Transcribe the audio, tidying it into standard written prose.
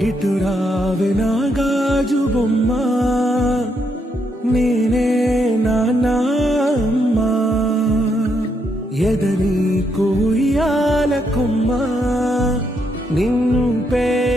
ఇటురావే నా గాజు బొమ్మ, నేనే నాన్నమ్మ. ఎదని కొయ్యాల కొమ్మ, నిన్ను పే